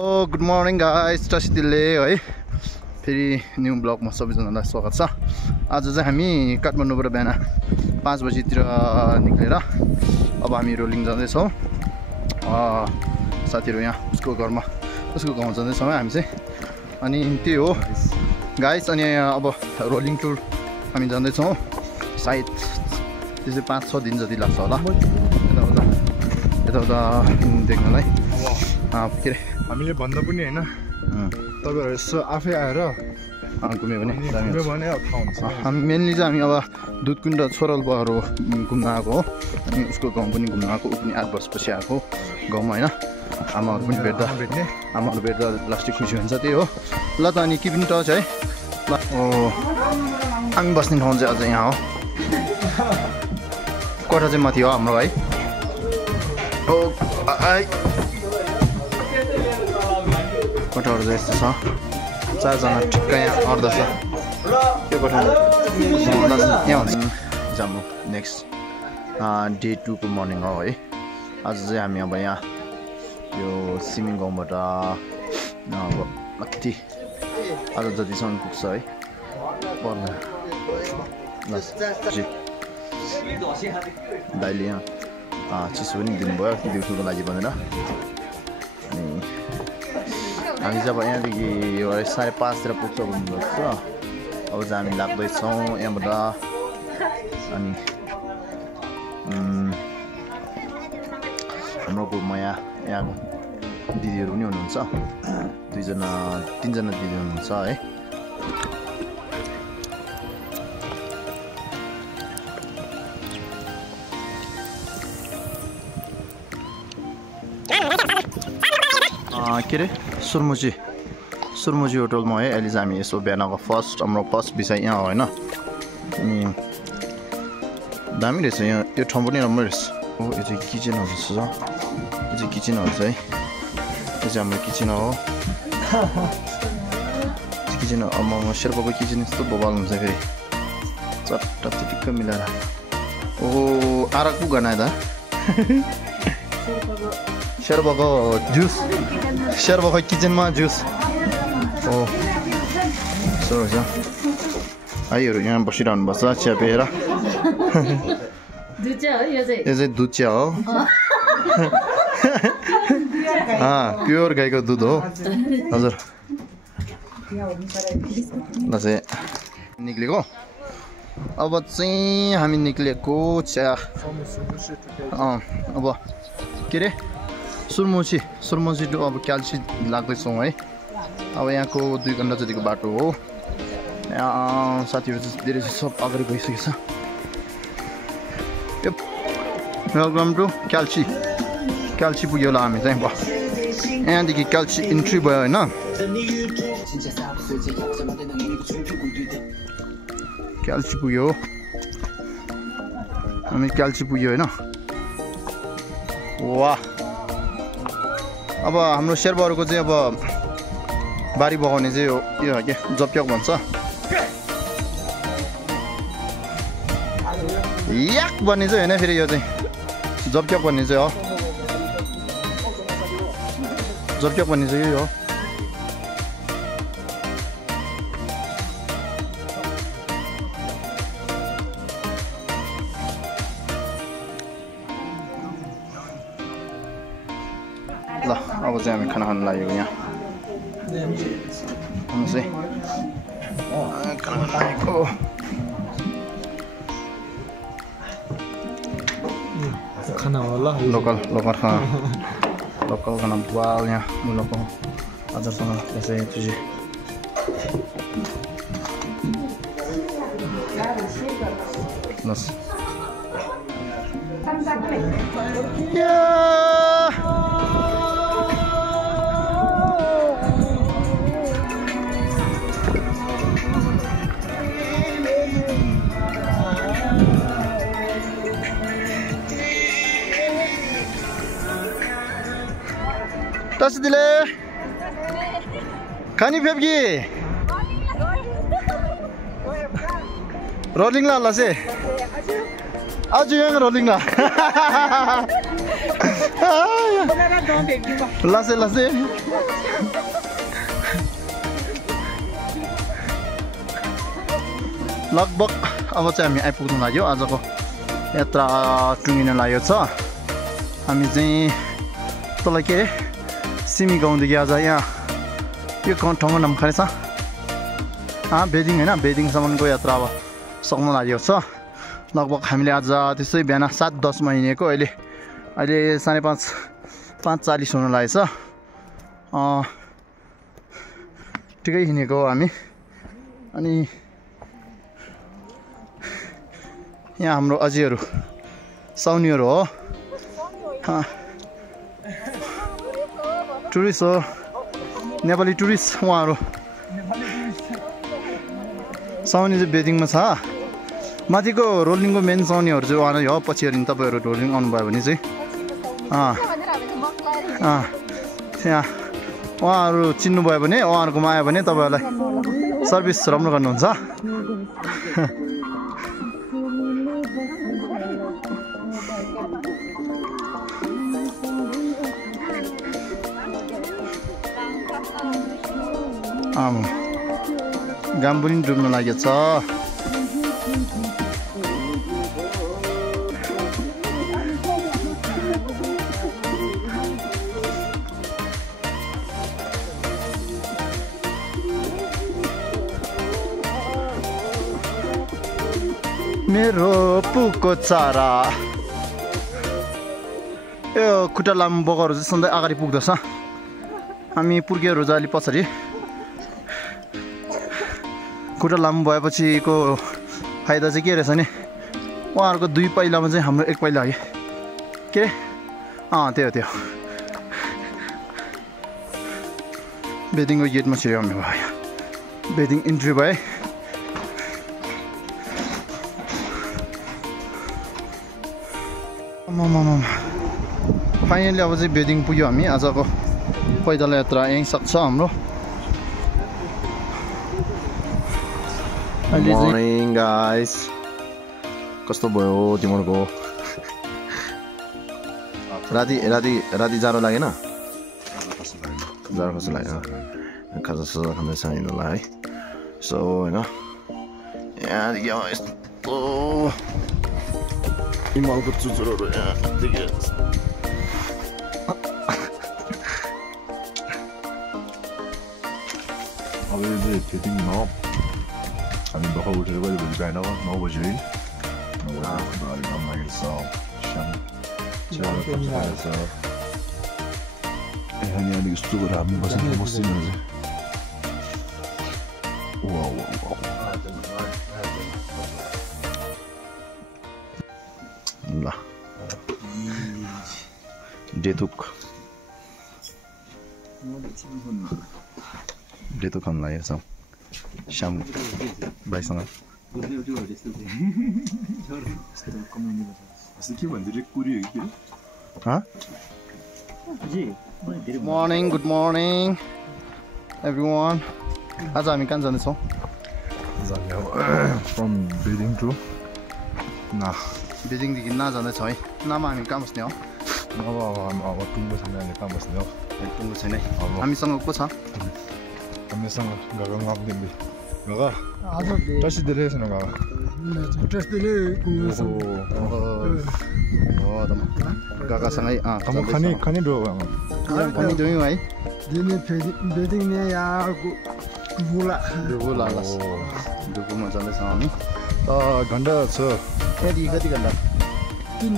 Good morning guys, टसी दिल्ले है फेरि न्यू ब्लगमा सबैजनालाई स्वागत छ। आज चाहिँ हामी काठमाडौँबाट बिहान 5 बजीतिर निक्लेर अब हामी रोलिङ जाँदैछौँ। साथीहरू यहाँ उसको गाउँ जाँदैछौँ हामी चाहिँ। अनि त्यही हो गाइस। अनि अब रोलिङ टुर हामी जाँदैछौँ। सायद त्यसै 5-6 दिन जति लाग्छ होला यताउता देख्नलाई। के अरे हामीले भन्दा पनि हैन, तपाईहरु यसो आफै आएर घुम्यो भने थाहा हुन्छ। हामी मेनली चाहिँ हामी अब दुधकुण्ड छोरलबहरू घुम्न आएको हो। अनि उसको गाउँ पनि घुम्न आएको, ऊ पनि 8 वर्षपछि आएको गाउँमा होइन। आमाहरू पनि भेट्दा लास्टै खुसी हुन्छ, त्यही हो। ल त अनि किप इन टच है। ल हामी बस्ने ठाउँ चाहिँ अझ यहाँ हो। कोठा चाहिँ माथि हो हाम्रो है। कोठाहरू चाहिँ यस्तो छ, 4 जना ठिक्क यहाँ अट्दछ यो कोठा। यहाँ हुन्छ जाम्रो नेक्स्ट डे 2 को मर्निङ हो है। आज चाहिँ हामी अब यहाँ यो सिमिङ गाउँबाट अब कति आज जतिसम्म पुग्छ है पर्न। दाइले यहाँ चिसो पनि दिनुभयो दिउँसोको लागि भनेर। अनि हामी चाहिँ अब यहाँदेखि 5:30 तिर पुग्छ भन्नुभएको छ। अब चाहिँ हामी लाग्दैछौँ यहाँबाट। अनि हाम्रो ग्रुपमा यहाँको दिदीहरू पनि हुनुहुन्छ, 3जना दिदी हुनुहुन्छ है। के अरे सुरमुजी होटलमा है अहिले चाहिँ हामी यसो बिहानको हाम्रो फर्स्ट विषय यहाँ हो होइन। अनि दामी रहेछ यहाँ, यो ठाउँ पनि राम्रो रहेछ। हो यो चाहिँ किचनहरू छ, यो चाहिँ किचनहरू छ है। यो चाहिँ हाम्रो किचन हो। किचन अब शेर्पाको किचन यस्तो बबाल हुन्छ फेरि चट्ट टिक्क मिलाएर। ओहो आरा को गना था शेर्पाको जुस, शेर्पाको किचनमा जुस हो। सो रहेछ भाइहरू यहाँ बसिरहनु पर्छ चिया पिएर। यो चाहिँ दुध चिया हो। प्योर गाईको दुध हो हजुर। ल चाहिँ निक्लेको अब चाहिँ हामी निक्लेको चिया अब के अरे सुरमुसी टु अब क्याल्सी लाग्दैछौँ है। अब यहाँको 2 घन्टा जतिको बाटो हो। यहाँ साथीहरू चाहिँ धेरै सब अगाडि गइसकेको छ। वेलकम टु क्याल्सी पुग्यो होला हामी चाहिँ। यहाँदेखि क्याल्सी इन्ट्री भयो होइन। क्याल्सी पुग्यो हामी, क्याल्सी पुग्यो होइन। वाह अब हाम्रो शेर्पाहरूको चाहिँ अब बारी बगाउने चाहिँ यो के जप्क्याक भन्छ। याक भन्ने चाहिँ होइन फेरि, यो चाहिँ जप्क्याक भन्ने चाहिँ हो। जप्क्याक भन्ने चाहिँ यही हो। ल अब चाहिँ हामी खाना खानु लाग्यो यहाँ। खाना खानु लागेको खाना होला लोकल खाना बुवाल यहाँ मुलाको अचारसँग त्यसै तुझे। बस टस दिले खानी फेब्की रोलिङ ला से आज यहाँ रोलिङ ला लासे लासे लगभग अब चाहिँ हामी आइपुग्नु लाग्यो आजको यात्रा टुङ्गिन लागेको छ हामी चाहिँ तल के सिमी गाउँदेखि आज यहाँ यो ठाउँको नाम खाने छ बेदिङ होइन बेदिङसम्मको यात्रा अब सक्नु लागेको छ लगभग हामीले आज त्यसै बिहान 7:10 हिँडेको अहिले 5:40 हुन लागेछ ठिकै हिँडेको हामी अनि यहाँ हाम्रो अझैहरू साउनीहरू हो टुरिस्ट हो नेपाली टुरिस्ट उहाँहरू साउनी चाहिँ बेदिङमा छ माथिको रोलिङको मेन साउनीहरू चाहिँ उहाँ नै हो पछि हेर्नु तपाईँहरू रोलिङ आउनुभयो भने चाहिँ त्यहाँ उहाँहरू चिन्नुभयो भने उहाँहरूकोमा आयो भने तपाईँहरूलाई सर्भिस राम्रो गर्नुहुन्छ घाम पनि डुब्न लागेको छ मेरो पुको चारा यो खुट्टा लामो बोकाहरू चाहिँ सधैँ अगाडि पुग्दछ हामी पुर्केहरू चाहिँ अलि पछाडि खुट्टा लामो भएपछिको फाइदा चाहिँ के रहेछ भने उहाँहरूको 2 पाइलामा चाहिँ हाम्रो 1 पाइला हो के त्यो बेदिङको गेटमा छिर्यो हामी भयो बेदिङ इन्ट्री भए फाइनली अब चाहिँ बेदिङ पुग्यो हामी आजको पैदल यात्रा यहीँ सक्छ हाम्रो मर्निङ गाइस कस्तो भयो तिमीहरूको राति जाडो लागेन जाडो कस्तो लाग्यो खाजा साजा खाँदैछ यिनीहरूलाई है सो होइन यहाँदेखि यस्तो हिमालको चुचुरोहरू यहाँदेखि अब यो चाहिँ फिटिङ न हामी भर्खर उठेर गयो भोलि बिहान 9 बजी है अलिक रमाइलो छ यहाँ अलिक यस्तो गरेर हामी बस्दिनँ ल डेतुक खान लागेको छ श्याम भाइसँग मर्निङ गुड मर्निङ एभ्रिवान आज हामी कहाँ जाँदैछौँ फ्रम बेदिङ टु बेजिङदेखि जाँदैछौँ है नाम हामी कहाँ बस्ने हो अब टुङ्गो छैन अहिले कहाँ बस्ने हो टुङ्गो छैन है हामीसँग को छ हामीसँग घरको ngọc Gak, terus dilihat sana gak? Terus dilihat oh teman, kakak sangai kamu kani dulu kamu? Kani dulu mai? Ini beddingnya ya dua las, dua macam ni sama ni. Ganda so, di ganda? 3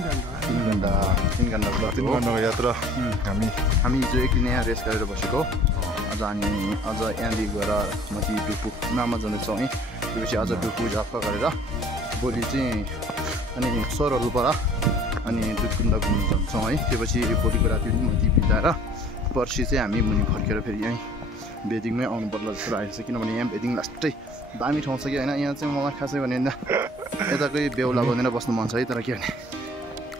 घण्टाको यात्रा हामी जो एक दिन यहाँ rest गरेर बसेको अझ यहाँदेखि गएर माथि डुकु नाममा जाँदैछौँ है त्यसपछि आज डुकु झापा गरेर भोलि चाहिँ अनि सरहरूबाट अनि दुधकुण्ड घुम्नु जान्छौँ है त्यसपछि भोलिको राति पनि माथि बिताएर पर्सि चाहिँ हामी मुनि फर्केर फेरि यहीँ बेदिङमै आउनु पर्ला जस्तो लागेको छ किनभने यहाँ बेदिङ लास्टै दामी ठाउँ छ कि होइन यहाँ चाहिँ मलाई खासै भने यताकै बेहुला बनेर बस्नु मन छ है तर के भने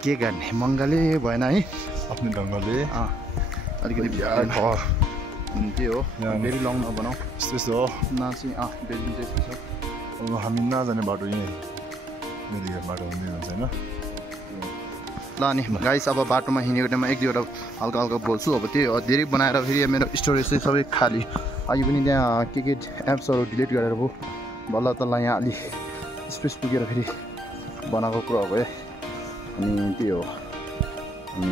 के गर्ने मङ्गले भएन है आफ्नो ढङ्गले अलिकति त्यही हो फेरि लङ नबनाऊ यस्तो हो न चाहिँ बेदिङ चाहिँ छ अब हामी नजाने बाटो यहीँ नदीको बाटो हुँदै हुन्छ होइन ल नि गाइस अब बाटोमा हिँडेको टाइममा एक दुईवटा हल्का हल्का बोल्छु अब त्यो धेरै बनाएर फेरि मेरो स्टोरेज चाहिँ सबै खाली अघि पनि त्यहाँ के एप्सहरू डिलिट गरेर भयो बल्ल तल्ल यहाँ अलि स्पेस पुगेर फेरि बनाएको कुरा हो है अनि त्यही हो अनि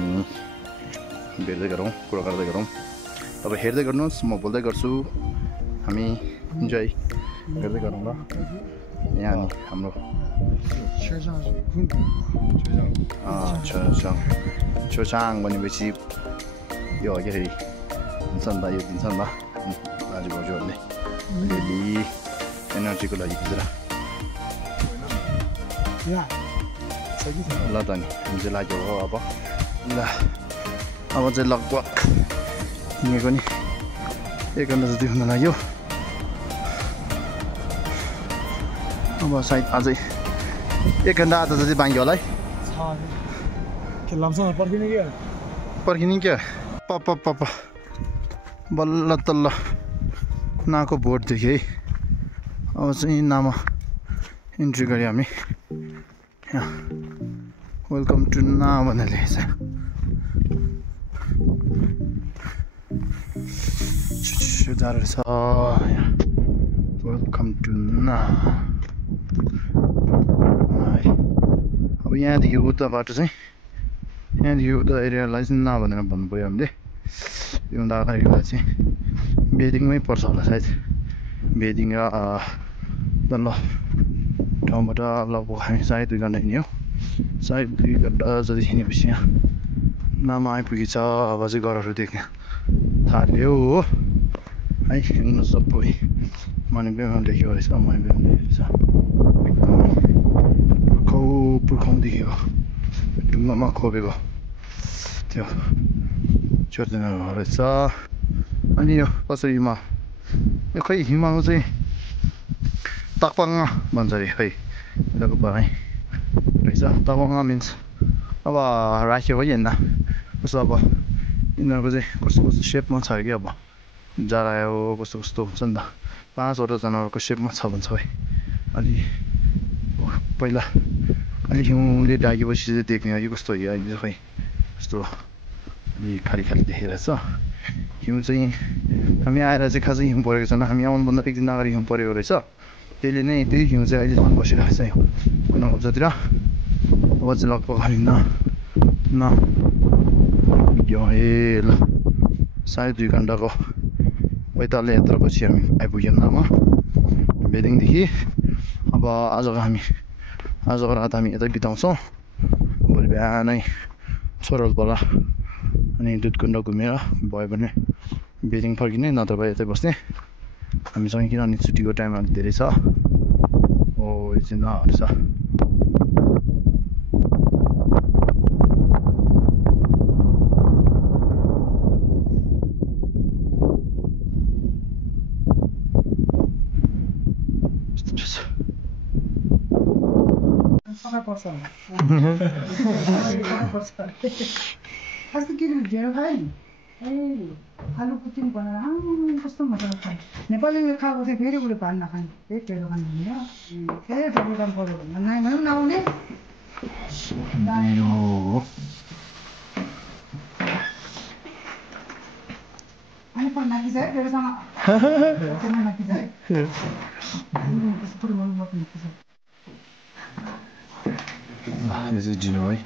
भेट्दै गरौँ कुरा गर्दै गरौँ तपाईँ हेर्दै गर्नुहोस् म बोल्दै गर्छु हामी इन्जोय गर्दै गरौँ ल यहाँ नि हाम्रो छोचाङ भनेपछि यो हो क्या फेरि हुन्छ नि त यो दिन्छ नि त दाजुभाउजूहरूले अलिअलि एनर्जीको लागि खिचेर ल त नि हामी चाहिँ लाग्यो हो अब ल अब चाहिँ लगभग हिँडेको नि 1 घन्टा जति हुन लाग्यो अब सायद अझै 1 घन्टा आधा जति बाँकी होला है पर्खिने क्या पप बल्ल तल्ल नाको बोर्ड देख्यो है अब चाहिँ नामा इन्ट्री गऱ्यो हामी यहाँ वेलकम टु ना भनेर लेखेछ जाडो रहेछ वेलकम टु ना अब यहाँदेखि उता बाटो चाहिँ यहाँदेखि उता एरियालाई चाहिँ ना भनेर भन्नुभयो हामीले त्योभन्दा अगाडिलाई चाहिँ बेदिङमै पर्छ होला सायद बेदिङ र तल्लो ठाउँबाट लगभग हामी सायद 2 घन्टा हिँड्यौँ सायद 2 घन्टा जति हिँडेपछि यहाँ नामा आइपुगेछ अब चाहिँ घरहरू देख्न थाल्यो हो है हिँड्नु सबै मणिबेमा देख्यो रहेछ मणिबेमा देखेको छ पुर्खाउँ देखेको ढुङ्गामा खोपेको त्यो चोर्दैन रहेछ अनि यो कसरी हिमाल यो खै हिमाल चाहिँ तकपङ्ग भन्छ अरे खै यताको पराइ रहेछ तकपङ्ग मिन्स अब राख्यो है होइन कस्तो अब यिनीहरूको चाहिँ कस्तो कस्तो सेपमा छ कि अब जरायो कस्तो कस्तो हुन्छ नि त 5वटा जनावरको सेपमा छ भन्छ है अलि पहिला अलि हिउँले ढाकेपछि चाहिँ देख्ने यो कस्तो हो अहिले खै कस्तो अलि खाली खाली देखिरहेछ हिउँ चाहिँ हामी आएर चाहिँ खासै हिउँ परेको छैन हामी आउनुभन्दा 1 दिन अगाडि हिउँ परेको रहेछ त्यसले नै त्यही हिउँ चाहिँ अहिले बसिरहेको छ यो जतिर अब चाहिँ लगभग हामी न यो हे ल सायद 2 घन्टाको पैदल यात्रापछि हामी आइपुग्यौँ नामा बेदिङदेखि अब आजको रात हामी यतै बिताउँछौँ भोलि बिहानै सोरलपाला अनि दुधकुण्ड घुमेर भयो भने बेदिङ फर्किने नत्र भए यतै बस्ने हामीसँग किनभने छुट्टीको टाइम अलिक धेरै छ हो यो चाहिँ नहरू छ आलु पुचिङ बनाएर कस्तो मजाले खाने नेपालीले खाएको चाहिँ फेरि उसले भात नखाने त्यही टेलो खाने फेरि डबल काम पऱ्यो भने नाइ पनि नआउने अनि पर नाकी चाहिँ टेलोसँग नाकी चाहिँ यो चाहिँ डिनर है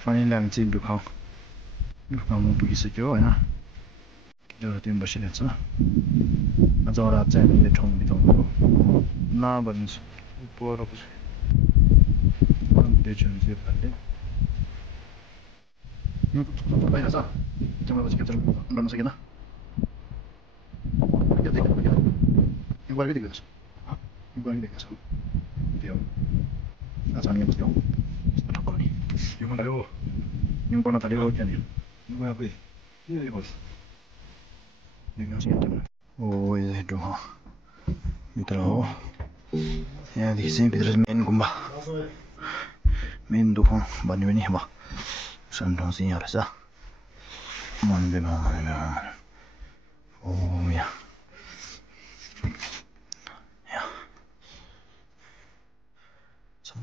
फाइनली हामी चाहिँ दुखाउनु पुगिसक्यो होइन एउटा टिम बसिरहेको छ आज रात चाहिँ हामीले ठाउँ बिताउनु नभन्छु पर भइरहेछ त्यहाँबाट क्याप्चर गर्न सकेन एकबारकै देखेको छ त्यो आज हामी बस्थ्यौँ यस्तो ठक्क नि हिउँ लाग्यो हिउँ पर्न थाल्यो त्यहाँनिर ओ यो ढुङ्गा भित्र हो यहाँदेखि चाहिँ भित्र मेन गुम्बा मेन दुखाउँ भन्यो भने अब सान ठाउँ चाहिँ यहाँ रहेछ मणिबेमा ओ यहाँ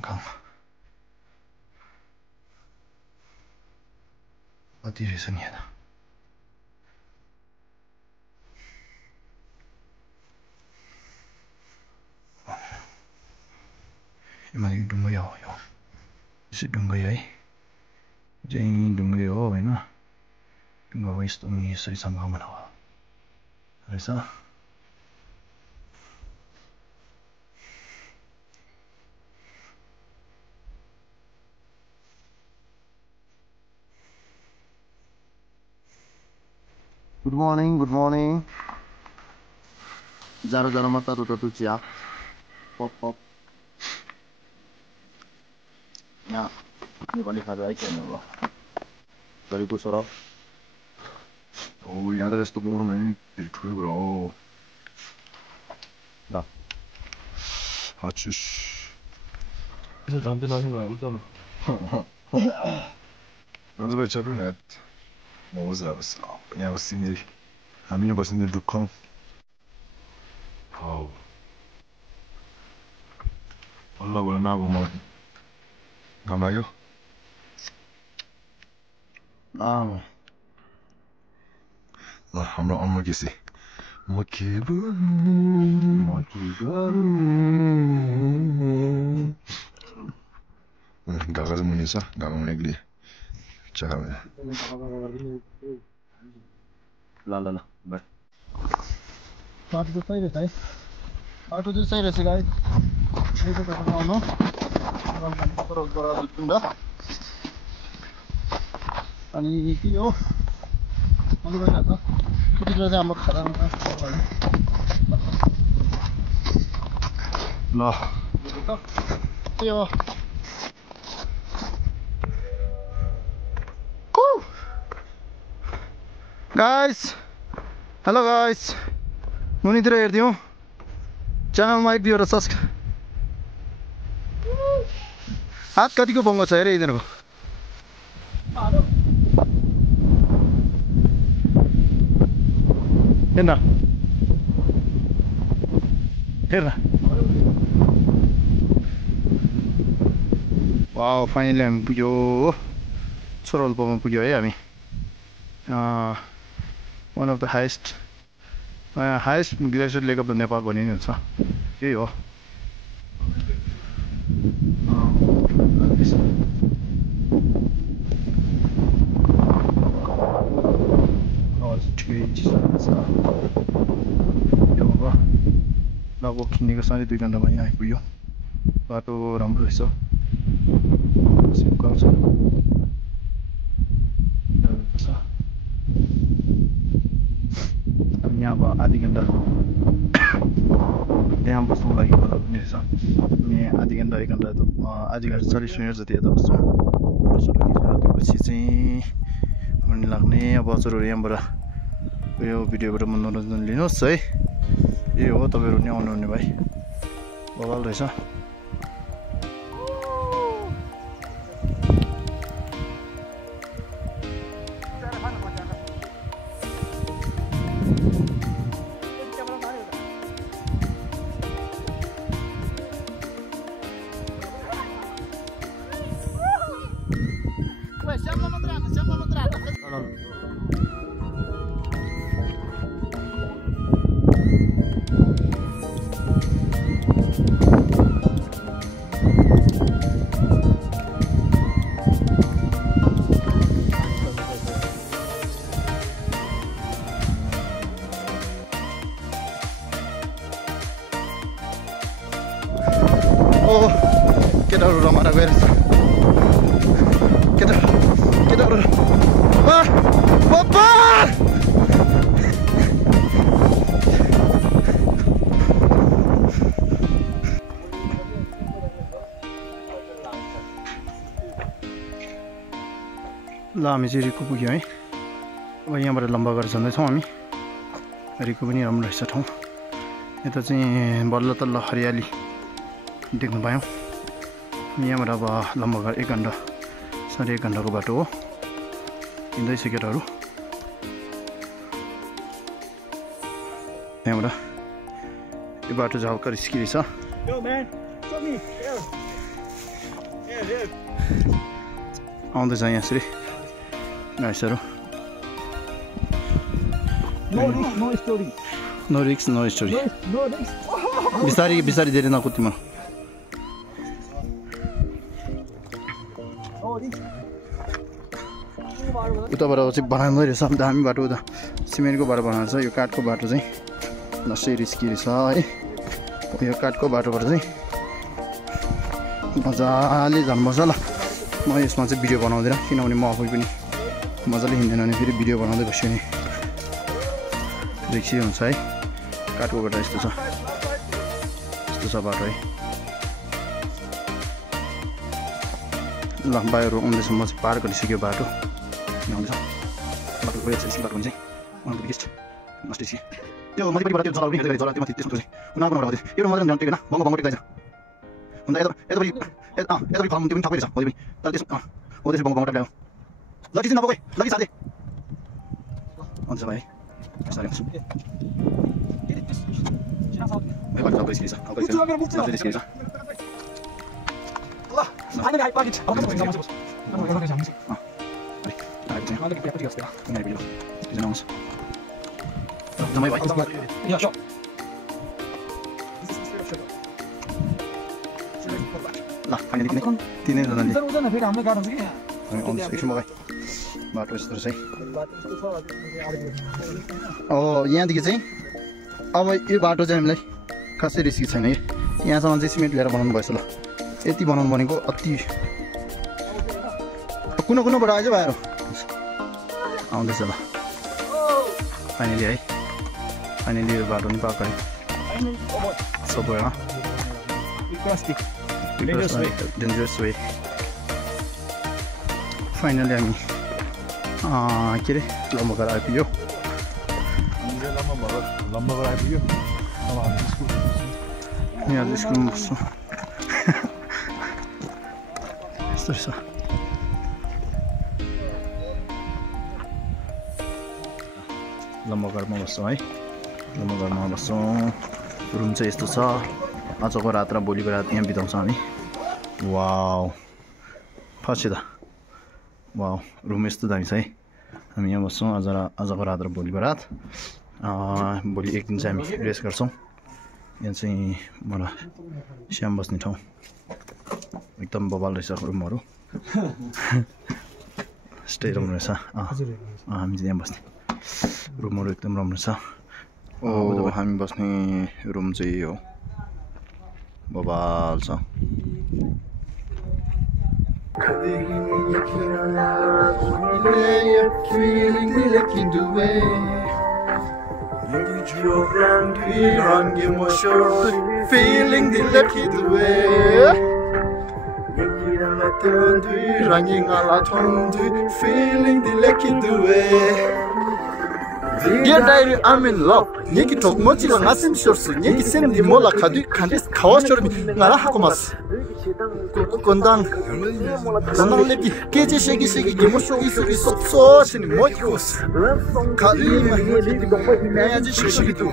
गाउँमा कति रहेछ नि यहाँ माथि ढुङ्गै हो यो यसै ढुङ्गै है चाहिँ ढुङ्गै हो होइन ढुङ्गाको यस्तो यसरी सम्भावना हो रहेछ गुड मर्निङ जाडो जाडोमा तातो चिया पप यहाँ नेपाली खाजा आइखेल्नु भयो गरेको छ र यहाँ त यस्तो गरम है ठुलो कुरा हो ल हजुर 그래서 나한테 나신 거야, 웃잖아. Mas vai te abrir Vamos lá, pessoal. É o cine. A minha vacina do cão. Oh. Allah wala na bu mo. Gamayo. 아 हाम्रो अम्मा के से म के गागा चाहिँ मुनि छ गागा मुनि एक्लै चिया खाँदैन ल बाई बाटो त सही रहेछ है बाटो चाहिँ सही रहेछ गाई आउनु अनि के हो त्यतिखेर चाहिँ हाम्रो खाजामा ल त्यही हो गाइस हेलो गाइस मुनितिर हेरिदिउँ च्यानलमा एक दुईवटा सब्सक्राइब हात कतिको बङ्गो छ हेर यिनीहरूको हेर्न वाउ फाइनली हामी पुग्यो छोरोल्पोमा पुग्यो है हामी one of the highest glacier lake of the Nepal भनि नै हुन्छ त्यही हो ठिकै चिसो छ लगभग किनेको 2.5 घन्टामा यहाँ आइपुग्यो बाटो राम्रो रहेछ हामी यहाँ अब आधी घन्टा त्यहाँ बस्नुको लागि हुने रहेछ अनि आधी घन्टा 1 घन्टा त आधी घन्टा 40 मिनट जति यता बस्छौँ फोटोसोटो खिचेर त्यसपछि चाहिँ मुनि लाग्ने अब हजुरहरू यहाँबाट यो भिडियोबाट मनोरञ्जन लिनुहोस् है यही हो तपाईँहरू नि आउनुहुने भाइ बवाल रहेछ केटाहरू रमाएर गइरहेछ केटाहरू ल हामी चाहिँ रिकु पुग्यौँ है अब यहाँबाट लम्बा गरेर जाँदैछौँ हामी रिकु पनि राम्रो रहेछ ठाउँ यता चाहिँ बल्ल तल्ल हरियाली देख्नु पायौँ यहाँबाट अब लम्बा गरेर 1 घन्टा 1.5 घन्टाको बाटो हो हिँड्दैछ केटाहरू त्यहाँबाट यो बाटो चाहिँ हल्का रिस्की रहेछ आउँदैछ यहाँ यसरी गाइसहरू नो रिक्स नो स्टोरी बिस्तारी बिस्तारी धेरै नकुद्दिमा उताबाट चाहिँ बनाउँदै रहेछ दामी बाटो उता सिमेन्टको बाटो बनाएको छ यो काठको बाटो चाहिँ नसै रिस्की रहेछ है यो काठको बाटोबाट चाहिँ मजाले जानुपर्छ ल म यसमा चाहिँ भिडियो बनाउँदिनँ किनभने म आफै पनि मजाले हिँड्दैन भने फेरि भिडियो बनाउँदै बस्यो नि रिक्सी हुन्छ है काठको बाटो यस्तो छ बाटो है ल बाहिर आउँदैछ म चाहिँ पार गरिसक्यो बाटो आउँदैछ बाटो गइरहेको छ यस्तो बाटो हुन्छ त्यो माथिपट्टिबाट त्यो जरा पनि हेर्दै जरा त्यो माथि त्यसको चाहिँ उनीहरूको एउटा मात्रै ध्यान टेकेन बङ्गो टेक्छ हुन्छ यतापट्टि फर्म त्यो पनि थपै रहेछ भोलि पनि तर त्यस हो त्यसो बङ्गो ल्यायो ल कि नभएको ल कि साथी हुन्छ भाइ बिस्तारै हुन्छ ल फाइनली तिनैजनाले एकछिन मगाइ बाटो यस्तो रहेछ है यहाँदेखि चाहिँ अब यो बाटो चाहिँ हामीलाई खासै रिस्की छैन है यहाँसम्म चाहिँ सिमेन्ट ल्याएर बनाउनु भएछ ल यति बनाउनु भनेको अति कुनाबाट आएछ बाहिर आउँदैछ ल फाइनली है फाइनली यो बाटो नि पाएको है सबै डेन्जरस वे फाइनली हामी के अरे लम्बागर आइपुग्यो यहाँ स्कुलमा बस्छु यस्तो रहेछ लम्बागरमा बस्छौँ है लम्बागरमा बस्छौँ रुम चाहिँ यस्तो छ आजको रात र भोलिको रात यहाँ बिताउँछौँ हामी वाउ फर्स्ट त वाउ रुम यस्तो दामी छ है हामी यहाँ बस्छौँ आजको रात र भोलिको रात भोलि एक दिन चाहिँ हामी रेस्ट गर्छौँ यहाँ चाहिँ मलाई श्याम बस्ने ठाउँ एकदम बबाल रहेछ रुमहरू स्टे राम्रो रहेछ हामी चाहिँ यहाँ बस्ने रुमहरू एकदम राम्रो छ हामी बस्ने रुम चाहिँ हो बबाल छ feeling the lucky way running ala tondu feeling the lucky way dear diary I'm in love niki tok mochi la ngasim shorsu niki senem di mola khadu khandes khawashor mi ngara hakomas kondang kondang lepi keje shegi shegi gemosho isu isotso shini mojos khali ma yaji shigi tu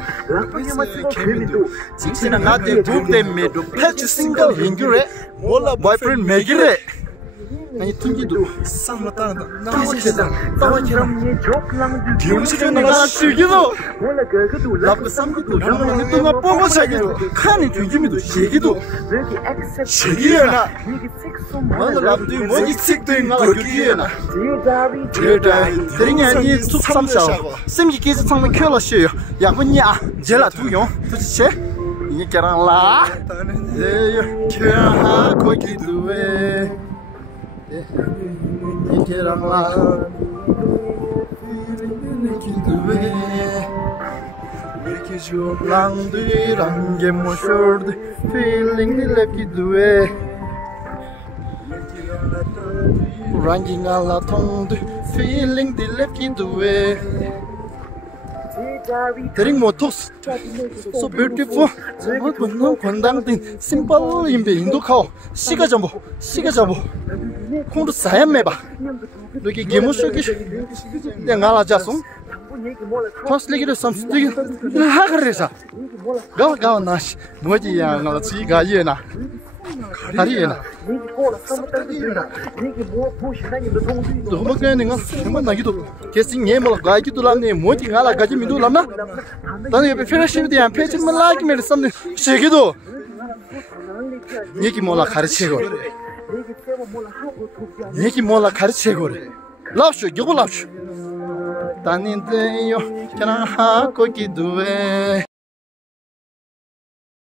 kemidu jingsina ngate bukde medu patch single hingure mola boyfriend megire 아니 퉁기도 쌍마따는 나와치다 나와치랑 병시전 나가 시기도 라프 삼기도 형은 또 나빠고 자기도 칸이 퉁기미도 시기도 시기야나 나도 라프도 뭐지 식도인가 거기에나 제다 드링이 숙삼샤 쌤기 계속 상면 켜라시요 야군야 제라 두용 도대체 이게 깨랑라 에요 켜하 거기도에 이케랑라 이렇게 주랑들한 게 모셔도 feeling lep기 두에 ranking alla 통도 feeling lep기 두에 Tering motos so beautiful 정말 건강된 simple 임베 인도 카오 시가 잡어 콩도 사야메 봐 이렇게 게모쇼기 내가 알아자송 translate something 하그래서 가와 나시 뭐지야 나 지가 예나 다리에나 너무 그냥 정말 나기도 게스팅 예물 가기도 남네 뭐지 가라 가지 미도 남나 나는 옆에 페라시미디 안 페이지만 라기 메르 썸네 세기도 얘기 몰라 가르치고 얘기 몰라 가르치고 랍쇼 이거 랍쇼 다닌데요 그냥 하고 기도해